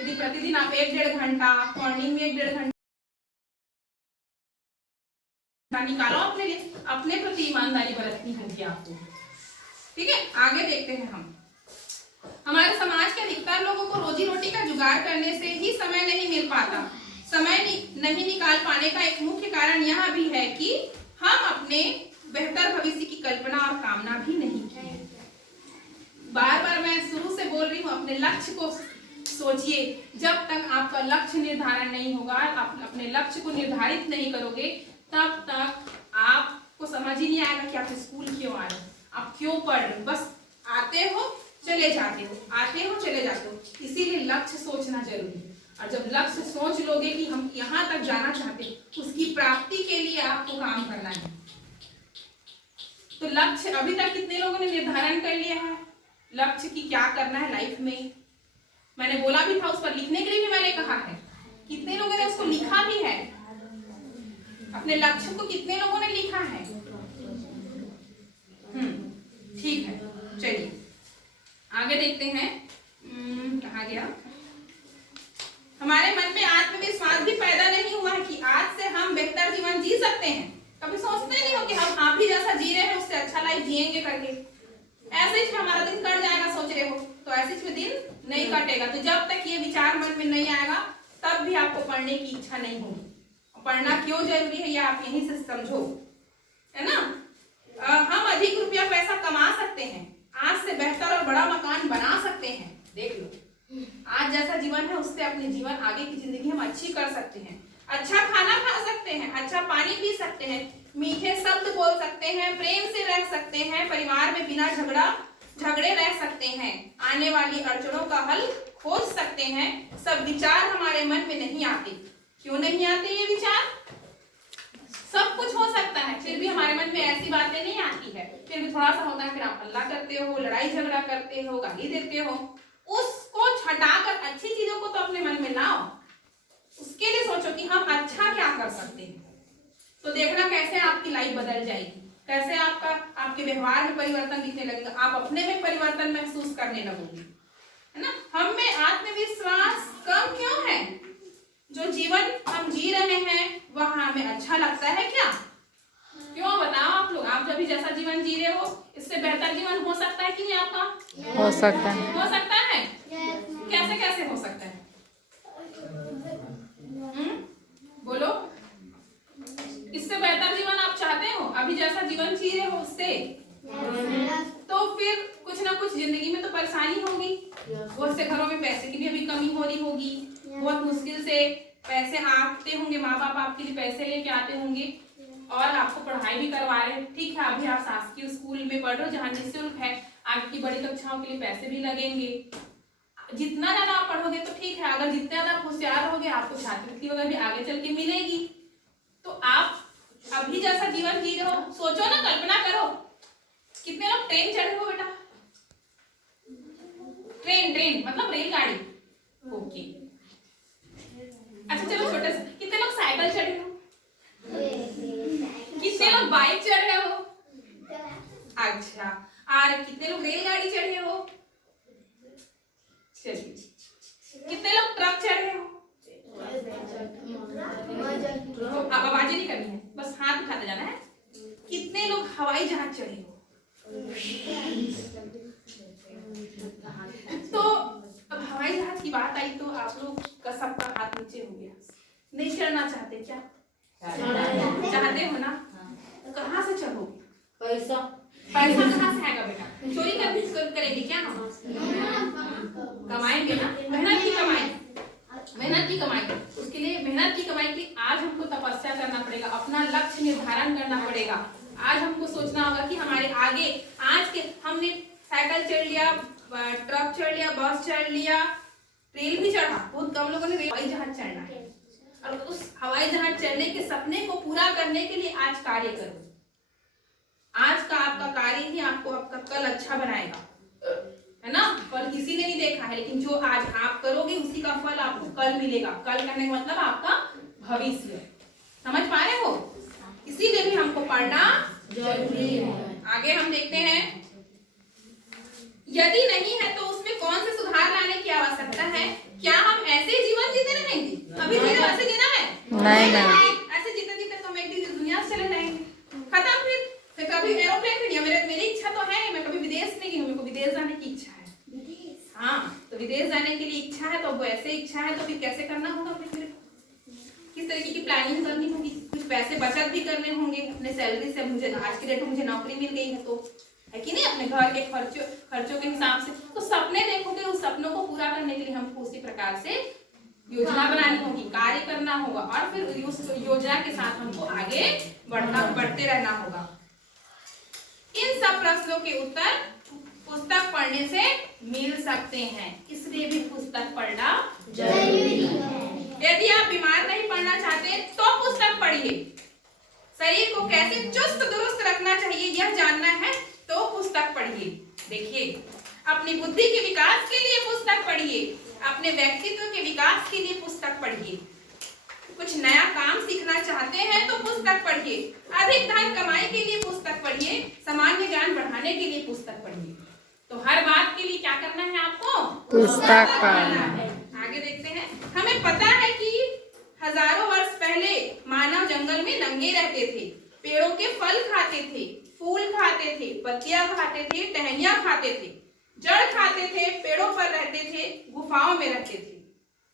यदि प्रतिदिन आप 1-1.5 घंटा मॉर्निंग में 1-1.5 घंटा निकालो अपने लिए, अपने प्रति ईमानदारी बरतनी होगी आपको। ठीक है, आगे देखते हैं हम। हमारे समाज के अधिकतर लोगों को रोजी रोटी का जुगाड़ करने से ही समय नहीं मिल पाता। समय नहीं निकाल पाने का एक मुख्य कारण यह भी है कि हम अपने बेहतर भविष्य की कल्पना और कामना भी नहीं की है। बार बार मैं शुरू से बोल रही हूँ, अपने लक्ष्य को सोचिए। जब तक आपका लक्ष्य निर्धारण नहीं होगा, आप अपने लक्ष्य को निर्धारित नहीं करोगे, तब तक आपको समझ ही नहीं आएगा कि आप स्कूल क्यों आ रहे हो, आप क्यों पढ़ रहे हो। बस आते हो चले जाते हो, आते हो चले जाते हो। इसीलिए लक्ष्य सोचना जरूरी है। और जब लक्ष्य सोच लोगे कि हम यहाँ तक जाना चाहते हैं, उसकी प्राप्ति के लिए आपको काम करना है। तो लक्ष्य अभी तक कितने लोगों ने निर्धारण कर लिया है, लक्ष्य की क्या करना है लाइफ में। मैंने बोला भी था, उस पर लिखने के लिए भी मैंने कहा है। कितने लोगों ने उसको लिखा भी है, अपने लक्ष्य को कितने लोगों ने लिखा है। ठीक है, चलिए आगे देखते हैं। कहाँ गया। हमारे मन में आत्मविश्वास भी पैदा नहीं हुआ है कि आज से हम बेहतर जीवन जी सकते हैं। कभी सोचते नहीं हो कि हम आप ही जैसा जी रहे हैं, उससे अच्छा लाइफ जिएंगे करके। ऐसे ही हमारा दिन कट जाएगा सोच रहे हो, तो ऐसे ही दिन नहीं कटेगा। तो जब तक ये विचार मन में नहीं आएगा, तब भी आपको पढ़ने की इच्छा नहीं होगी। पढ़ना क्यों जरूरी है, ये आप यहीं से समझो, है ना। हम अधिक रुपया पैसा कमा सकते हैं, आज से बेहतर और बड़ा मकान बना सकते हैं। देख लो, आज जैसा जीवन है उससे अपने जीवन आगे की जिंदगी हम अच्छी कर सकते हैं। अच्छा खाना खा सकते हैं, अच्छा पानी पी सकते हैं, मीठे शब्द बोल सकते हैं, प्रेम से रह सकते हैं, परिवार में बिना झगड़े रह सकते हैं, आने वाली अड़चनों का हल खोज सकते हैं। सब विचार हमारे मन में नहीं आते। क्यों नहीं आते ये विचार? सब कुछ हो सकता है, फिर भी हमारे मन में ऐसी बातें नहीं आती है। फिर भी थोड़ा सा होता है, फिर आप हल्ला करते हो, लड़ाई झगड़ा करते हो, गाली देते हो। उसको हटाकर अच्छी चीजों को तो अपने मन में लाओ। उसके लिए सोचो कि हम अच्छा क्या कर सकते हैं। तो देखना कैसे आपकी लाइफ बदल जाएगी, कैसे आपके व्यवहार में परिवर्तन दिखने लगेगा, आप अपने में परिवर्तन महसूस करने लगोगे, है ना। हम में आत्मविश्वास कम क्यों है? जो जीवन हम जी रहे हैं वह हमें अच्छा लगता है क्या? क्यों बताओ आप लोग। आप जब भी जैसा जीवन जी रहे हो, इससे बेहतर जीवन हो सकता है कि नहीं आपका? हो सकता है। हो सकता है। कैसे कैसे हो सकता है? बोलो। इससे बेहतर जीवन आप चाहते हो, अभी जैसा जीवन जी रहे हो उससे? तो फिर कुछ ना कुछ जिंदगी में तो परेशानी होगी। बहुत से घरों में पैसे की भी अभी कमी हो रही होगी, बहुत मुश्किल से पैसे आते होंगे, माँ बाप आपके लिए पैसे लेके आते होंगे और आपको पढ़ाई भी करवा रहे हैं। ठीक है, अभी आप शासकीय स्कूल में पढ़ रहे हो जहाँ निःशुल्क है, आपकी बड़ी कक्षाओं के लिए पैसे भी लगेंगे। जितना ज्यादा आप पढ़ोगे तो ठीक है, अगर जितने ज्यादा आप होशियार रहोगे आपको छात्रवृत्ति वगैरह भी आगे चल के मिलेगी। तो आप अभी जैसा जीवन जी रहे हो, सोचो ना, कल्पना करो। कितने लोग ट्रेन चढ़े हो बेटा? ट्रेन मतलब रेलगाड़ी। ओके, अच्छा चलो छोटे से। कितने लोग साइकिल चढ़े हो? कितने लोग बाइक चढ़े हो? अच्छा, और कितने लोग रेलगाड़ी चढ़े हो? चलिए, कितने लोग ट्रक चढ़े हो? अब आवाजें नहीं करनी है, बस हाथ उठाते जाना है। कितने लोग हवाई जहाज चढ़े हो? तो अब हवाई जहाज की बात आई तो आप लोग का सबका हाथ नीचे हो गया। नहीं चढ़ना चाहते क्या? चाहते हो ना? कहाँ से चढ़ोगे? पैसा कहाँ से आएगा बेटा? चोरी करेंगे क्या हम? कमाएंगे ना, मेहनत की कमाई। उसके लिए मेहनत की कमाई के लिए आज हमको तपस्या करना पड़ेगा, अपना लक्ष्य निर्धारण करना पड़ेगा। आज हमको सोचना होगा कि हमारे आगे, आज के हमने साइकिल चढ़ लिया, ट्रक चढ़ लिया, बस चढ़ लिया, रेल भी चढ़ा। बहुत कम लोगों ने हवाई जहाज चढ़ना है, और उस हवाई जहाज चढ़ने के सपने को पूरा करने के लिए आज कार्य करो। आज का आपका कार्य ही आपको आपका कल अच्छा बनाएगा, है ना। कल किसी ने नहीं देखा है, लेकिन जो आज आप करोगे उसी का फल आपको कल मिलेगा। कल कहने का मतलब आपका भविष्य। समझ पा रहे हो? इसीलिए भी हमको पढ़ना जरूरी है। आगे हम देखते हैं, यदि नहीं है तो उसमें कौन से सुधार लाने की आवश्यकता है? क्या हम नहीं ऐसे जीते जीते तो हम एक दिन इस दुनिया से चले जाएंगे, खत्म। फिर कभी एरोप्लेन भी नहीं। मेरी इच्छा तो है, मैं कभी विदेश नहीं गई हूँ, मेरे को विदेश जाने की इच्छा है। हाँ, तो विदेश जाने के लिए इच्छा है, तो वो ऐसे इच्छा है तो फिर कैसे करना होगा, फिर किस तरीके की प्लानिंग करनी होगी, कुछ पैसे बचत भी करने होंगे अपने सैलरी से। मुझे आज के डेट में मुझे नौकरी मिल गई है, तो है कि नहीं, अपने घर के खर्चों के हिसाब से तो सपने देखोगे, उस सपनों को पूरा करने के लिए हमको उसी प्रकार से योजना बनानी होगी, कार्य करना होगा, और फिर उस योजना के साथ हमको आगे बढ़ते रहना होगा। इन सब प्रश्नों के उत्तर पुस्तक पढ़ने से मिल सकते हैं, इसलिए भी पुस्तक पढ़ना जरूरी है। यदि आप बीमार नहीं पड़ना चाहते तो पुस्तक पढ़िए। शरीर को कैसे चुस्त दुरुस्त रखना चाहिए यह जानना है तो पुस्तक पढ़िए। देखिए, अपनी बुद्धि के विकास के लिए पुस्तक पढ़िए, अपने व्यक्तित्व के विकास के लिए पुस्तक पढ़िए। कुछ नया काम सीखना चाहते हैं तो पुस्तक पढ़िए, अधिक धन कमाई के लिए पुस्तक पढ़िए, सामान्य ज्ञान बढ़ाने के लिए पुस्तक पढ़िए। तो हर बात के लिए क्या करना है आपको? पुस्तक पढ़ना है। आगे देखते हैं। हमें पता है कि हजारों वर्ष पहले मानव जंगल में नंगे रहते थे, पेड़ों के फल खाते थे, फूल खाते थे, पत्तियां खाते थे, टहनियां खाते थे, जड़ खाते थे, पेड़ों पर रहते थे, गुफाओं में रहते थे।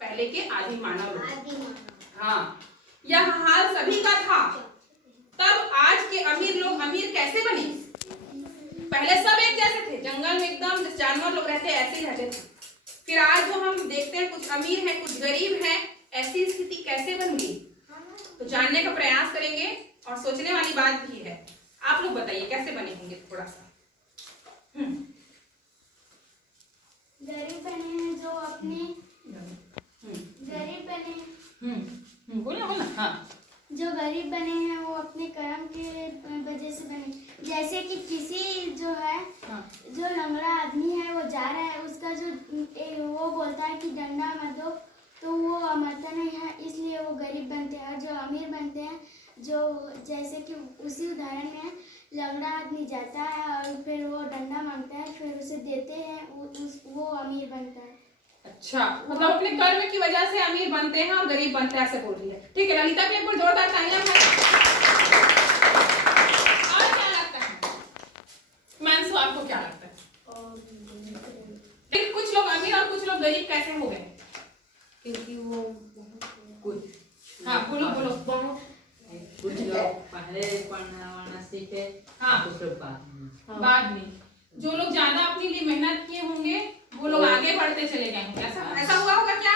पहले के आदि मानव लोग। हाँ, यह हाल सभी का था। तब आज के अमीर लोग अमीर कैसे बने? पहले सब एक जैसे थे, जंगल में एकदम जानवर लोग रहते ऐसे ही रहते थे। फिर आज जो हम देखते हैं, कुछ अमीर हैं, कुछ गरीब हैं, ऐसी स्थिति कैसे बन गई? तो जानने का प्रयास करेंगे, और सोचने वाली बात भी है। आप लोग बताइए कैसे बने होंगे थोड़ा सा। गरीब बने हैं जो अपने गरीब बने बोलना। हाँ, जो गरीब बने हैं वो अपने कर्म के वजह से बने। जैसे कि किसी जो है, हाँ, जो लंगड़ा आदमी है वो जा रहा है, उसका जो वो बोलता है कि डंडा मत दो, तो वो मरता नहीं है, इसलिए वो गरीब बनते हैं। और जो अमीर बनते हैं, जो जैसे कि उसी उदाहरण में लंगड़ा आदमी जाता है और फिर वो डंडा मांगता है, फिर उसे देते हैं, वो अमीर बनता है। अच्छा, मतलब अपने कर्म की वजह से अमीर बनते हैं और गरीब बनते हैं, ऐसे बोल रही है। ठीक है, ललिता के ऊपर जोरदार तालियां हैं। और क्या लगता है मानसू, आपको क्या लगता है? लेकिन कुछ लोग अमीर और कुछ लोग गरीब कैसे हो गए? क्योंकि वो कुछ हाँ, बोलो। कुछ लोग पहले पढ़ना सीखे, हाँ, कुछ लोग बाद में। जो लोग ज्यादा अपने लिए मेहनत किए होंगे वो लोग आगे बढ़ते चले गए होंगे, ऐसा हुआ होगा क्या?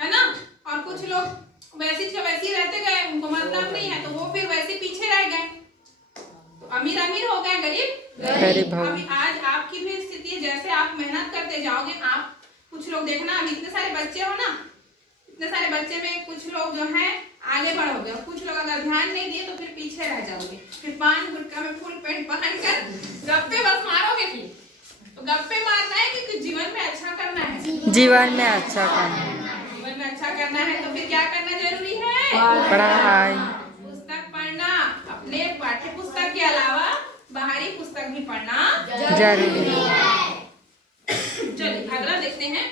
है ना? और कुछ लोग वैसी वैसी रहते गए, उनको मतलब नहीं है, तो वो फिर वैसे पीछे रह गए। तो अमीर हो गए, गरीब। अभी आज आपकी भी स्थिति है, जैसे आप मेहनत करते जाओगे, आप कुछ लोग देखना, अभी इतने सारे बच्चे हो ना, इतने सारे बच्चे में कुछ लोग जो है आगे बढ़ोगे, और कुछ लोग अगर ध्यान नहीं दिए तो फिर पीछे रह जाओगे। फिर पान गुटखा में फुल पैंट पहनकर गप्पे बस मारोगे। फिर तो गप्पे मारना है क्योंकि जीवन में अच्छा करना है। जीवन में अच्छा करना है तो फिर क्या करना जरूरी है? पढ़ाई। पुस्तक पढ़ना, अपने पाठ्य पुस्तक के अलावा बाहरी पुस्तक भी पढ़ना जरूरी है। चलिए अगला देखते हैं।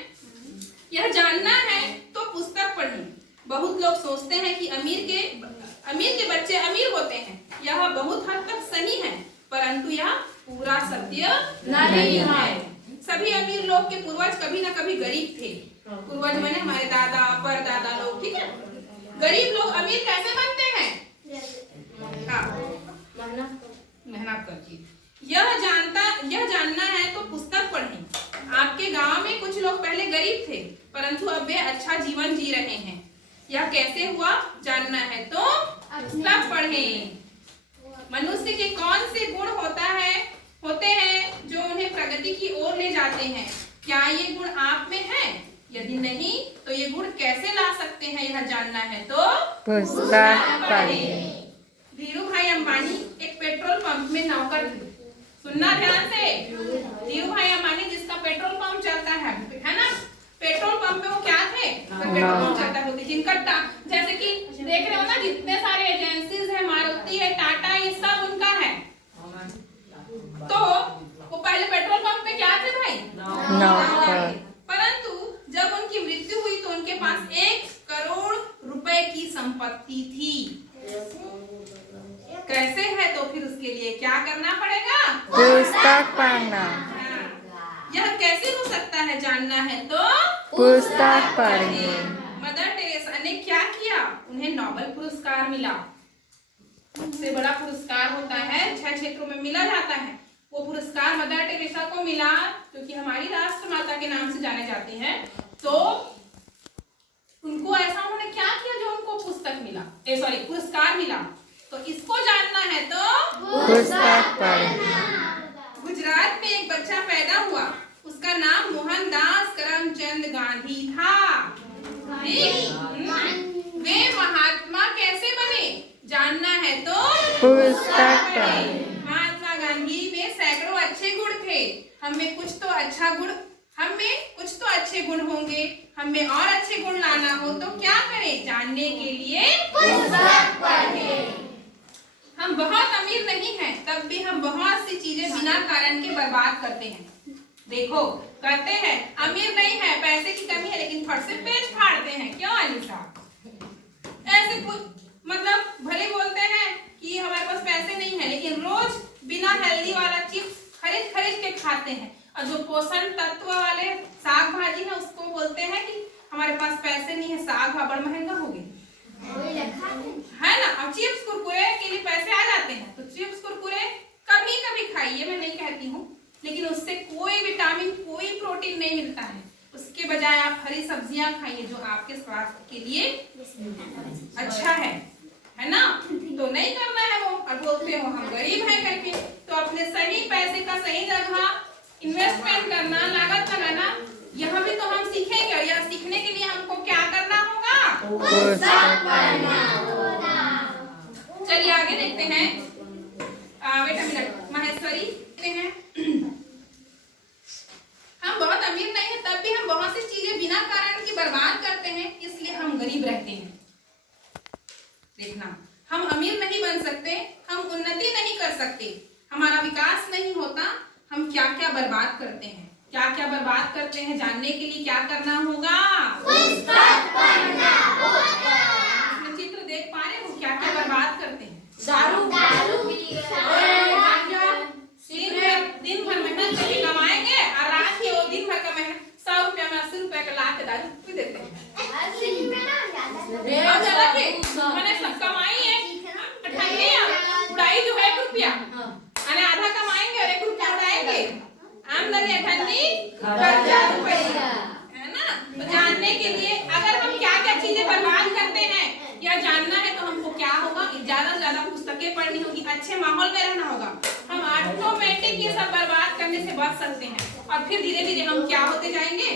यह जानना है तो पुस्तक पढ़िए। बहुत लोग सोचते हैं कि अमीर के बच्चे अमीर होते हैं, यह बहुत हद तक सही है, परंतु यह पूरा सत्य नहीं है। सभी अमीर लोग के पूर्वज कभी न कभी गरीब थे। पूर्वज माने हमारे दादा परदादा लोग, ठीक है। गरीब लोग अमीर कैसे बनते हैं? हाँ, मेहनत करके। यह जानना है तो पुस्तक पढ़ें। आपके गांव में कुछ लोग पहले गरीब थे, परंतु अब वे अच्छा जीवन जी रहे हैं। यह कैसे हुआ जानना है तो पुस्तक पढ़ें। मनुष्य के कौन से गुण होते हैं जो उन्हें प्रगति की ओर ले जाते हैं? क्या ये गुण आप में है? यदि नहीं तो ये गुण कैसे ला सकते हैं, यह जानना है तो पुस्तक पढ़ें। धीरू भाई अंबानी एक पेट्रोल पंप में नौकर थे। सुनना ध्यान से। धीरू भाई अंबानी जिसका पेट्रोल पंप चलता है ना, पेट्रोल पंप पे वो क्या थे? पेट्रोल पंप चलता होती, जिनका जैसे कि देख रहे हो ना, जितने सारे एजेंसीज है, मारुति है, टाटा, ये सब उनका है। तो वो पहले पेट्रोल पंप पे क्या थे भाई? परंतु जब उनकी मृत्यु हुई तो उनके पास 1 करोड़ रुपए की संपत्ति करना पड़ेगा? पुस्तक पढ़ना। हाँ। यह कैसे हो सकता है जानना है तो पुस्तक पढ़िए। मदर टेरेसा ने क्या किया? उन्हें नोबेल पुरस्कार मिला। सबसे बड़ा पुरस्कार होता है 6 क्षेत्रों में मिला जाता है। वो पुरस्कार मदर टेरेसा को मिला क्योंकि हमारी राष्ट्रमाता के नाम से जाने जाते हैं। तो उनको ऐसा उन्होंने क्या किया जो उनको पुरस्कार मिला? तो इसको जानना है तो पुस्तक पढ़िए। गुजरात में एक बच्चा पैदा हुआ, उसका नाम मोहनदास करमचंद गांधी था। वे महात्मा कैसे बने? जानना है तो पुस्तक पढ़िए। महात्मा गांधी में सैकड़ों अच्छे गुण थे। हमें कुछ तो अच्छे गुण होंगे। हमें और अच्छे गुण लाना हो तो क्या करें? जानने के लिए पुस्तक पढ़ें। हम बहुत अमीर नहीं हैं, तब भी हम बहुत सी चीजें बिना कारण के बर्बाद करते हैं। देखो करते हैं, अमीर नहीं है, पैसे की कमी है, लेकिन फट से पेट फाड़ते हैं। क्यों अनिशा? ऐसे मतलब भले बोलते हैं कि हमारे पास पैसे नहीं है, लेकिन रोज बिना हेल्दी वाला चिप्स खरीद के खाते हैं। और जो पोषण तत्व वाले साग भाजी है उसको बोलते हैं कि हमारे पास पैसे नहीं है, साग बड़ा महंगा हो गया है ना। और चिप्स कुरकुरे के लिए पैसे आ जाते हैं, तो चिप्स कुरकुरे कभी कभी खाइए, मैं नहीं कहती हूँ, लेकिन उससे कोई विटामिन कोई प्रोटीन नहीं मिलता है। उसके बजाय आप हरी सब्जियां खाइए जो आपके स्वास्थ्य के लिए अच्छा है ना। तो नहीं करना है वो, और बोलते हो हम गरीब हैं करके। तो अपने सही पैसे का सही जगह इन्वेस्टमेंट करना, लागत लगाना, यह भी तो हम सीखेंगे। और यह सीखने के लिए हमको क्या करना होगा? पुस्तक पढ़ना। चलिए आगे देखते हैं। वेट अ मिनट, महेश्वरी हैं हम बहुत अमीर नहीं है, तब भी हम बहुत सी चीजें बिना कारण की बर्बाद करते हैं, इसलिए हम गरीब रहते हैं। देखना, हम अमीर नहीं बन सकते, हम उन्नति नहीं कर सकते, हमारा विकास नहीं होता। हम क्या क्या बर्बाद करते हैं, क्या क्या बर्बाद करते हैं, जानने के लिए क्या करना होगा? पुस्तक पढ़ना होगा। इसमें चित्र देख पा रहे हो क्या क्या बर्बाद करते हैं? दारू दिन भर मेहनत करके कमाएंगे और रात के वो दिन भर का मेहनत 100 रुपया में 80 रुपया का ला के दारू पी देते हैं। और ज्यादा के मैंने सब कमाई है, उड़ाई जो है 1 रुपया, आधा कमाएंगे और 1 रुपया उड़ाएंगे। आमदनी अठन्नी खर्चा रुपया, है ना। तो जानने के लिए अगर हम क्या क्या चीजें बर्बाद करते हैं या जानना है तो हमको क्या होगा? ज्यादा से ज्यादा पुस्तकें पढ़नी होगी, अच्छे माहौल में रहना होगा। हम ऑटोमेटिक ये सब बर्बाद करने से बच सकते हैं और फिर धीरे धीरे हम क्या होते जाएंगे?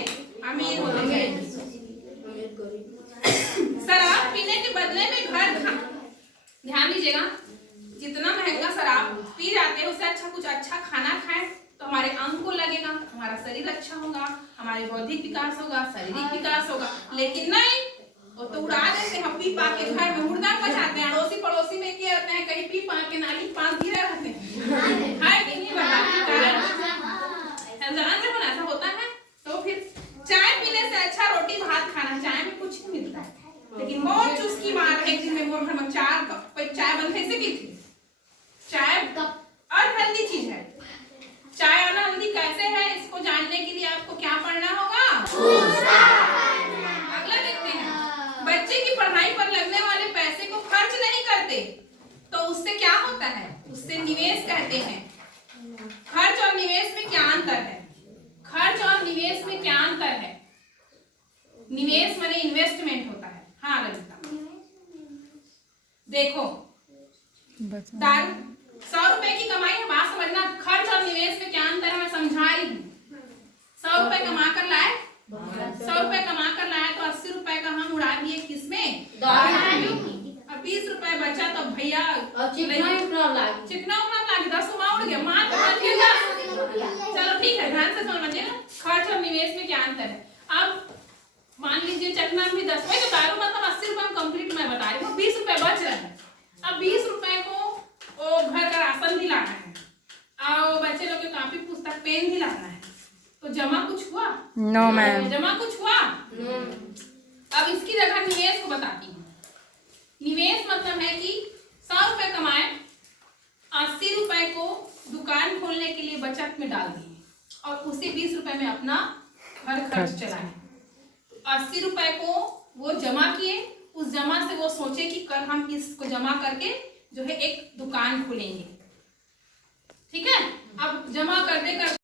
अमीर होते जाएंगे। शराब पीने के बदले में ध्यान दीजिएगा, जितना महंगा शराब पी जाते हैं उससे अच्छा कुछ अच्छा खाना खाएं तो हमारे अंग को लगेगा, हमारा शरीर अच्छा होगा, हमारे बौद्धिक विकास होगा, शारीरिक विकास होगा। लेकिन नहीं, वो तो उड़ा देते हैं, पी पा के घर में मुर्दा बचाते हैं, अड़ोसी पड़ोसी में क्या रहते हैं, कहीं पी पा के नाली पास गिरे रहते हैं। हाय कि नहीं बर्बादी कारण ऐसा होता है। तो फिर चाय पीने से अच्छा रोटी भात खाना, चाय में कुछ नहीं मिलता है, लेकिन मोर चुस्की मार एक दिन में मोर घर में चाय बंद कैसे की थी? चाय अनहेल्दी चीज है। चाय अनहेल्दी कैसे है, इसको जानने के लिए आपको क्या पढ़ना होगा? अगला देखते हैं। बच्चे की पढ़ाई पर लगने वाले पैसे को खर्च नहीं करते तो उससे क्या होता है? उससे निवेश कहते हैं। खर्च और निवेश में क्या अंतर है? खर्च और निवेश में क्या अंतर है? निवेश माने इन्वेस्टमेंट होता है। हाँ ललिता देखो, 100 रुपए की कमाई है, बात समझना। खर्च और निवेश में क्या अंतर है मैं समझा रही हूँ। 100 रुपए कमा कर लाए, 100 रुपए कमा कर लाए तो 80 रुपए का हम उड़ा दिए किसमें? दारू में। और 20 रुपए बचा तो भैया चिकना लागे 10 उड़ गया, माँ तो बच गया 10। चलो ठीक है, ध्यान से समझिएगा खर्च और निवेश में क्या अंतर है। अब मान लीजिए चकना भी 10 रुपए, तो दारू मतलब 80 रुपए में कंप्लीट मैं बता रही हूँ, 20 रुपए बच रहे हैं। अब 20 रुपए को वो घर का राशन भी लाना है और बच्चे लोग के कापी पुस्तक पेन भी लाना है, तो जमा कुछ हुआ? No ma'am. जमा कुछ हुआ? अब इसकी जगह निवेश को बताती हूँ। निवेश मतलब है कि 100 रुपए कमाए, 80 रुपए को खोलने के लिए बचत में डाल दिए और उसी 20 रुपए में अपना घर खर्च चलाए। 80 रुपए को वो जमा किए, उस जमा से वो सोचे कि कल हम इसको जमा करके जो है एक दुकान खोलेंगे। ठीक है, अब जमा करते करते